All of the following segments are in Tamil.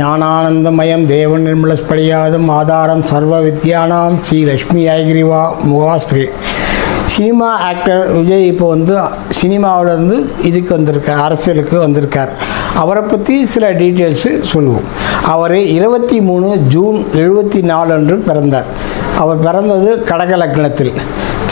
ஞானானந்தமயம் தேவன் நிர்மலஸ்படியாதம் ஆதாரம் சர்வ வித்யானாம் ஸ்ரீ லக்ஷ்மி ஐகிரிவா முகாஸ்ரீ. சினிமா ஆக்டர் விஜய் இப்போ சினிமாவிலேருந்து இதுக்கு வந்திருக்கார், அரசியலுக்கு வந்திருக்கார். அவரை பற்றி சில டீட்டெயில்ஸு சொல்லுவோம். அவர் 23 ஜூன் 74 அன்று பிறந்தார். அவர் பிறந்தது கடக லக்னத்தில்.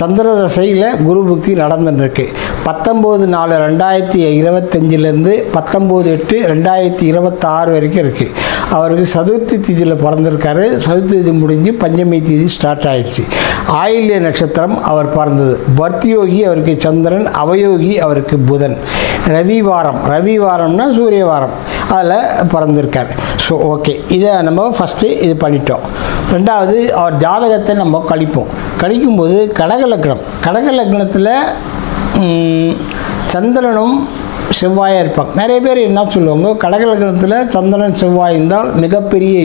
சந்திர தசையில் குரு புக்தி நடந்துருக்கு. 19/4/2025 19/8/2026 வரைக்கும் இருக்குது. அவருக்கு சதுர்த்தி திதியில் பிறந்திருக்காரு. சதுர்த்தி திதி முடிஞ்சு பஞ்சமி திதி ஸ்டார்ட் ஆகிடுச்சு. ஆயில்ய நட்சத்திரம் அவர் பிறந்தது. பர்த்தியோகி அவருக்கு சந்திரன், அவயோகி அவருக்கு புதன். ரவிவாரம்னா சூரிய வாரம், அதில் பிறந்திருக்கார். ஸோ ஓகே, இதை நம்ம ஃபஸ்ட்டு இது பண்ணிட்டோம். ரெண்டாவது, அவர் ஜாதகத்தை நம்ம கணிக்கும்போது கடக லக்னத்தில் சந்திரனும் செவ்வாயாக இருப்பாங்க. நிறைய பேர் என்ன சொல்லுவாங்க, கடக லக்னத்தில் சந்திரன் செவ்வாய் இருந்தால் மிகப்பெரிய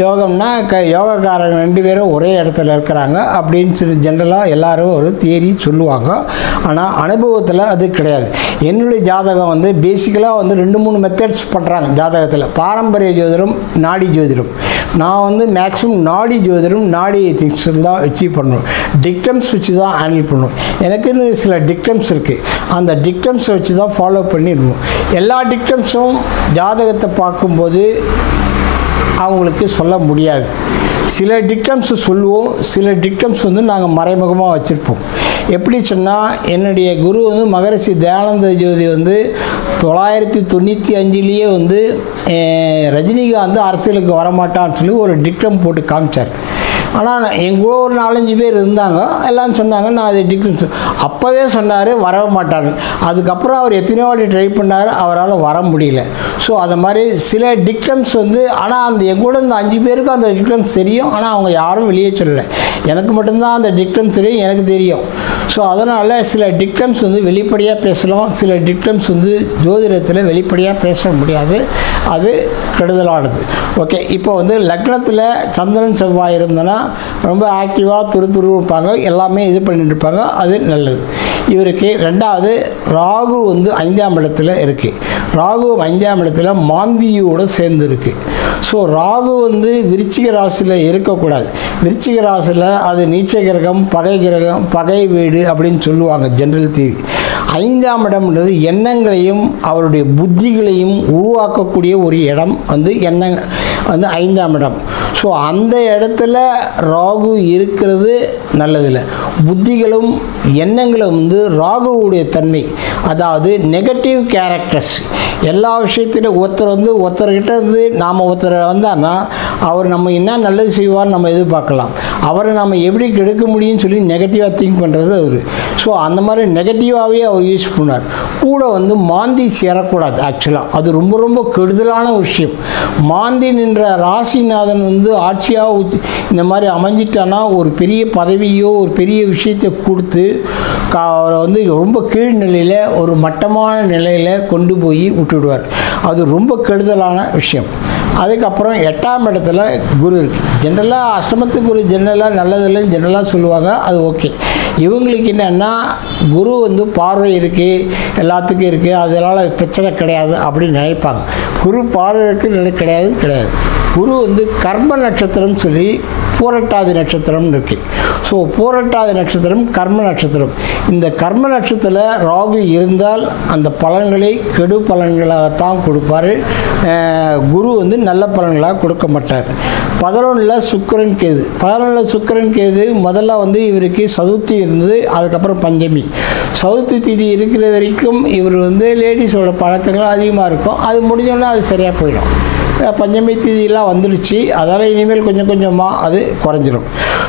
யோகம்னா யோகக்காரங்க 2 பேரும் ஒரே இடத்துல இருக்கிறாங்க அப்படின்னு சொல்லி ஜென்ரலாக எல்லாரும் ஒரு தியரி சொல்லுவாங்க. ஆனால் அனுபவத்தில் அது கிடையாது. என்னுடைய ஜாதகம் பேசிக்கலாக 2-3 மெத்தட்ஸ் பண்ணுறாங்க ஜாதகத்தில். பாரம்பரிய ஜோதிடம், நாடி ஜோதிடம். நான் மேக்ஸிமம் நாடி ஜோதிடம், நாடி திங்ஸ் தான் வச்சு பண்ணுவேன். டிக்டம்ஸ் வச்சு தான் ஹேண்டில் பண்ணுவேன். எனக்குன்னு சில டிக்டம்ஸ் இருக்குது. அந்த டிக்டம்ஸை வச்சு தான் ஃபாலோ பண்ணிடுவோம். எல்லா டிக்டம்ஸும் ஜாதகத்தை பார்க்கும்போது அவங்களுக்கு சொல்ல முடியாது. சில டிக்டம்ஸ் சொல்லுவோம், சில டிக்டம்ஸ் நாங்கள் மறைமுகமாக வச்சுருப்போம். எப்படி சொன்னால், என்னுடைய குரு மகரிஷி தயானந்த ஜோதி 995லேயே ரஜினிகாந்த் அரசியலுக்கு வரமாட்டான்னு சொல்லி ஒரு டிக்டம் போட்டு காமிச்சார். ஆனால் எங்கூட ஒரு 4-5 பேர் இருந்தாங்க. எல்லாம் சொன்னாங்க, நான் அது டிக்டம் அப்போவே சொன்னார் வர மாட்டான்னு. அதுக்கப்புறம் அவர் எத்தனையோ வாட்டி ட்ரை பண்ணார், அவரால் வர முடியல. ஸோ அது மாதிரி சில டிக்டம்ஸ் ஆனால் அந்த எங்கூட இந்த 5 பேருக்கு அந்த டிக்டம்ஸ் தெரியும். ஆனால் அவங்க யாரும் வெளியே சொல்லலை. எனக்கு மட்டும்தான் அந்த டிக்டம்ஸ் தெரியும், எனக்கு தெரியும். ஸோ அதனால் சில டிக்டம்ஸ் வெளிப்படையாக பேசலாம், சில டிக்டம்ஸ் ஜோதிடத்தில் வெளிப்படையாக பேச முடியாது. அது கெடுதலானது. ஓகே, இப்போ லக்னத்தில் சந்திரன் செவ்வாய் இருந்தனா ரொம்ப ஆக்டிவாக துரு இருப்பாங்க, எல்லாமே இது பண்ணிட்டு இருப்பாங்க. அது நல்லது. இவருக்கு ரெண்டாவது ராகு 5ஆம் இடத்துல இருக்குது. ராகு 5ஆம் இடத்துல மாந்தியோடு சேர்ந்து இருக்குது. ஸோ ராகு விருச்சிக ராசியில் இருக்கக்கூடாது. விருச்சிக ராசியில் அது நீச்ச கிரகம், பகை வீடு அப்படின்னு சொல்லுவாங்க ஜென்ரல் தியரி. 5ஆம் இடம்ன்றது எண்ணங்களையும் அவருடைய புத்திகளையும் உருவாக்கக்கூடிய ஒரு இடம் எண்ணம் 5ஆம் இடம். ஸோ அந்த இடத்துல ராகு இருக்கிறது நல்லதில்லை. புத்திகளும் எண்ணங்களும் ராகுவுடைய தன்மை, அதாவது நெகட்டிவ் கேரக்டர்ஸ். எல்லா விஷயத்திலும் ஒருத்தர்கிட்ட நாம் ஒருத்தர் வந்தார்னா அவர் நம்ம என்ன நல்லது செய்வார்னு நம்ம எதிர்பார்க்கலாம். அவரை நம்ம எப்படி கெடுக்க முடியும்னு சொல்லி நெகட்டிவாக திங்க் பண்ணுறது அவர். ஸோ அந்த மாதிரி நெகட்டிவாகவே அவர் யூஸ் பண்ணார். கூட மாந்தி சேரக்கூடாது. ஆக்சுவலாக அது ரொம்ப ரொம்ப கெடுதலான விஷயம். மாந்தி நின்ற ராசிநாதன் ஆட்சியாக இந்த மாதிரி அமைஞ்சிட்டானா ஒரு பெரிய பதவியோ ஒரு பெரிய விஷயத்தை கொடுத்து அவரை ரொம்ப கீழ்நிலையில் ஒரு மட்டமான நிலையில் கொண்டு போய் விட்டுடுவார். அது ரொம்ப கெடுதலான விஷயம். அதுக்கப்புறம் 8ஆம் இடத்துல குரு இருக்குது. ஜென்ரலாக அஷ்டமத்து குரு ஜென்ரலாக நல்லதில்லைன்னு ஜென்ரலாக சொல்லுவாங்க. அது ஓகே. இவங்களுக்கு என்னென்னா குரு பார்வை இருக்குது, எல்லாத்துக்கும் இருக்குது, அதனால் பிரச்சனை கிடையாது அப்படின்னு நினைப்பாங்க. குரு பார்வை இருக்குது கிடையாது. குரு கர்ம நட்சத்திரம் சொல்லி பூரட்டாதி நட்சத்திரம்னு இருக்குது. ஸோ பூரட்டாதி நட்சத்திரம் கர்ம நட்சத்திரம். இந்த கர்ம நட்சத்திரத்தில் ராகு இருந்தால் அந்த பலன்களை கெடு பலன்களாகத்தான் கொடுப்பார். குரு நல்ல பலன்களாக கொடுக்க மாட்டார். 11ல் சுக்கிரன் கேது முதல்ல இவருக்கு சதுர்த்தி இருந்தது. அதுக்கப்புறம் பஞ்சமி. சதுர்த்தி திதி இருக்கிற வரைக்கும் இவர் லேடிஸோட பழக்கங்கள் அதிகமாக இருக்கும். அது முடிஞ்சோன்னா அது சரியாக போயிடும். பஞ்சமி திதியெல்லாம் வந்துடுச்சு. அதால் இனிமேல் கொஞ்சம் கொஞ்சமாக அது குறைஞ்சிடும்.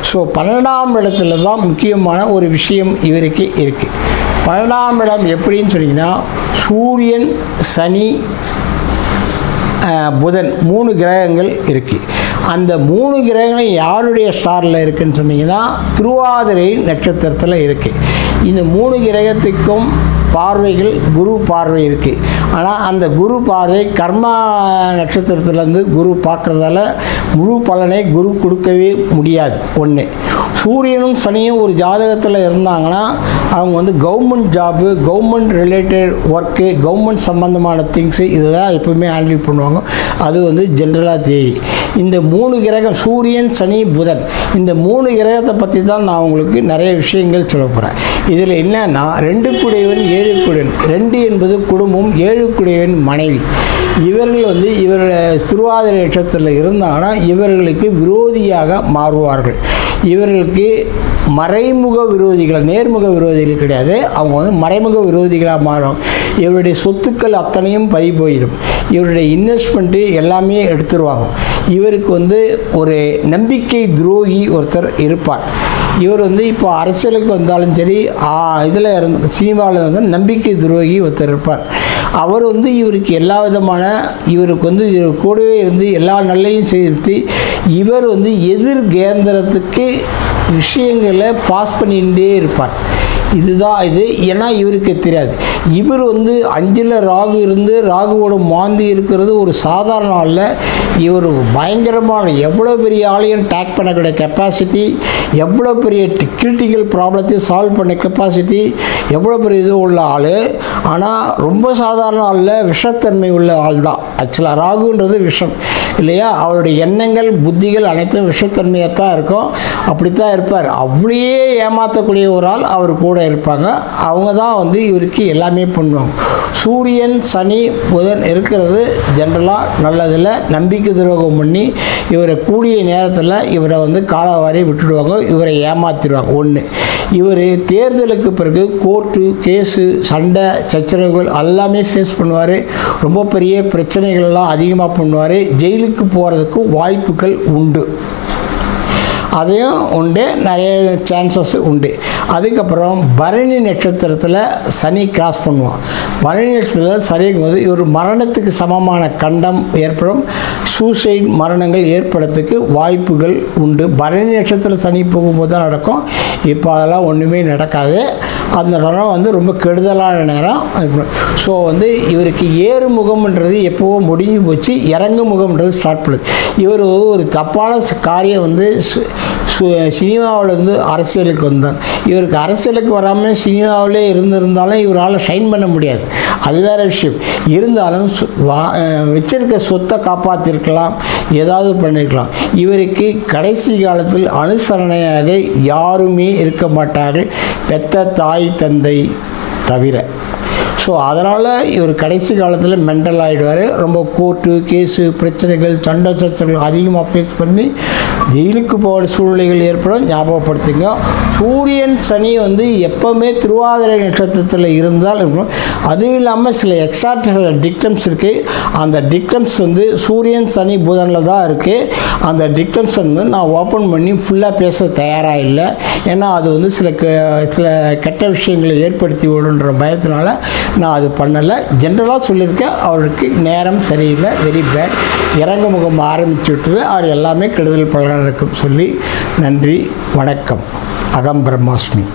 ஸோ 12ஆம் இடத்துல தான் முக்கியமான ஒரு விஷயம் இவருக்கு இருக்குது. 12ஆம் இடம் எப்படின்னு சொன்னீங்கன்னா, சூரியன், சனி, புதன் 3 கிரகங்கள் இருக்குது. அந்த 3 கிரகங்கள் யாருடைய ஸ்டாரில் இருக்குதுன்னு சொன்னீங்கன்னா, திருவாதிரை நட்சத்திரத்தில் இருக்குது. இந்த 3 கிரகத்துக்கும் பார்வைகள் குரு பார்வை இருக்குது. ஆனால் அந்த குரு பார்வை கர்மா நட்சத்திரத்துலேருந்து குரு பார்க்குறதால முழு பலனை குரு கொடுக்கவே முடியாது. ஒன்று, சூரியனும் சனியும் ஒரு ஜாதகத்தில் இருந்தாங்கன்னா அவங்க வந்து government job, government related work, government சம்மந்தமான திங்ஸு இதுதான் எப்பவுமே ஹேண்டில் பண்ணுவாங்க. அது வந்து ஜென்ரலாக தேவை. இந்த 3 கிரகம் சூரியன், சனி, புதன், இந்த 3 கிரகத்தை பற்றி தான் நான் உங்களுக்கு நிறைய விஷயங்கள் சொல்ல போகிறேன். இதில் என்னன்னா 2 குடையவன் 7 குடையவன், 2 என்பது குடும்பம், 7 குடையவன் மனைவி. இவர்கள் வந்து திருவாதிரை நட்சத்திரத்தில் இருந்தாங்கன்னா இவர்களுக்கு விரோதியாக மாறுவார்கள். இவர்களுக்கு மறைமுக விரோதிகள், நேர்முக விரோதிகள் கிடையாது, அவங்க வந்து மறைமுக விரோதிகளாக மாறும். இவருடைய சொத்துக்கள் அத்தனையும் பறி போயிடும். இவருடைய இன்வெஸ்ட்மெண்ட்டு எல்லாமே எடுத்துருவாங்க. இவருக்கு வந்து ஒரு நம்பிக்கை துரோகி ஒருத்தர் இருப்பார். இவர் வந்து இப்போ அரசியலுக்கு வந்தாலும் சரி, இதில் இருந்து சினிமாவில் வந்து நம்பிக்கை துரோகி ஒருத்தர் இருப்பார். அவர் வந்து இவருக்கு எல்லா விதமான இவருக்கு வந்து கூடவே இருந்து எல்லா நல்லையும் செய்து இவர் வந்து எதிர் கேந்திரத்துக்கு விஷயங்களை பாஸ் பண்ணிகிட்டே இருப்பார். இதுதான் இது. ஏன்னா இவருக்கு தெரியாது. இவர் வந்து 5ல் ராகு இருந்து ராகுவோட மாந்தி இருக்கிறது ஒரு சாதாரண ஆளில் இவர் பயங்கரமான எவ்வளோ பெரிய ஆளையும் டேக் பண்ணக்கூடிய கெப்பாசிட்டி, எவ்வளோ பெரிய கிரிட்டிக்கல் ப்ராப்ளத்தையும் சால்வ் பண்ண கெப்பாசிட்டி, எவ்வளோ பெரிய இது உள்ள ஆள். ஆனால் ரொம்ப சாதாரண ஆளில் விஷத்தன்மை உள்ள ஆள் தான். ஆக்சுவலாக ராகுன்றது விஷம் இல்லையா? அவருடைய எண்ணங்கள் புத்திகள் அனைத்தும் விஷத்தன்மையாக தான் இருக்கும். அப்படித்தான் இருப்பார். அப்படியே ஏமாற்றக்கூடிய ஒரு ஆள் அவர் கூட இருப்பாங்க. அவங்க தான் வந்து இவருக்கு எல்லாமே பண்ணுவாங்க. சூரியன், சனி, புதன் இருக்கிறது ஜென்ரலாக நல்லதில்லை. நம்பிக்கை துரோகம் பண்ணி இவரை கூடிய நேரத்தில் இவரை வந்து காலவாரி விட்டுடுவாங்க, இவரை ஏமாற்றிடுவாங்க. ஒன்று, இவர் தேர்தலுக்கு பிறகு கோர்ட்டு கேஸு சண்டை சச்சரவுகள் எல்லாமே ஃபேஸ் பண்ணுவார். ரொம்ப பெரிய பிரச்சனைகள்லாம் அதிகமாக பண்ணுவார். ஜெயிலுக்கு போகிறதுக்கு வாய்ப்புகள் உண்டு. அதையும் உண்டு, நிறைய சான்சஸ் உண்டு. அதுக்கப்புறம் பரணி நட்சத்திரத்தில் சனி கிராஸ் பண்ணுவான். பரணி நட்சத்திரத்தில் சரிக்கும் போது இவர் மரணத்துக்கு சமமான கண்டம் ஏற்படும். சூசைட் மரணங்கள் ஏற்படுறதுக்கு வாய்ப்புகள் உண்டு. பரணி நட்சத்திரம் சனி போகும்போது தான் நடக்கும். இப்போ அதெல்லாம் ஒன்றுமே நடக்காது. அந்த நேரம் வந்து ரொம்ப கெடுதலான நேரம். ஸோ வந்து இவருக்கு ஏறு முகம்ன்றது எப்போவோ முடிஞ்சு போச்சு, இறங்கு முகம்ன்றது ஸ்டார்ட் பண்ணுது. இவர் ஒரு தப்பான காரியம் வந்து சினிமாவிலேருந்து அரசியலுக்கு வந்தார். இவருக்கு அரசியலுக்கு வராமல் சினிமாவிலே இருந்திருந்தாலும் இவரால் ஷைன் பண்ண முடியாது, அது வேறு விஷயம். இருந்தாலும் வச்சிருக்க சொத்தை காப்பாற்றிருக்கலாம், ஏதாவது பண்ணியிருக்கலாம். இவருக்கு கடைசி காலத்தில் அனுசரணையாக யாருமே இருக்க மாட்டார்கள், பெத்த தாய் தந்தை தவிர. ஸோ அதனால் இவர் கடைசி காலத்தில் மென்டல் ஆகிடுவார். ரொம்ப கோர்ட்டு கேஸு பிரச்சனைகள் சண்டை சச்சரவுகள் அதிகமாக ஃபேஸ் பண்ணி ஜெயிலுக்கு போகிற சூழ்நிலைகள் ஏற்படும். ஞாபகப்படுத்துங்க. சூரியன் சனி வந்து எப்போவுமே திருவாதிரை நட்சத்திரத்தில் இருந்தால் இருக்கணும். அதுவும் இல்லாமல் சில எக்ஸ்ட்ரா டிக்டம்ஸ் இருக்குது. அந்த டிக்டம்ஸ் வந்து சூரியன் சனி புதனில் தான் இருக்குது. அந்த டிக்டம்ஸ் வந்து நான் ஓப்பன் பண்ணி ஃபுல்லாக பேச தயாராக இல்லை. ஏன்னா அது வந்து சில கெட்ட விஷயங்களை ஏற்படுத்தி விடுன்ற பயத்தினால நான் அது பண்ணலை. ஜென்ரலாக சொல்லியிருக்கேன். அவருக்கு நேரம் சரியில்லை, வெரி பேட். இறங்கு முகம் ஆரம்பிச்சு விட்டது. அவர் எல்லாமே கெடுதல் பலன் இருக்கும் சொல்லி நன்றி, வணக்கம். அகம் பிரம்மாஸ்மி.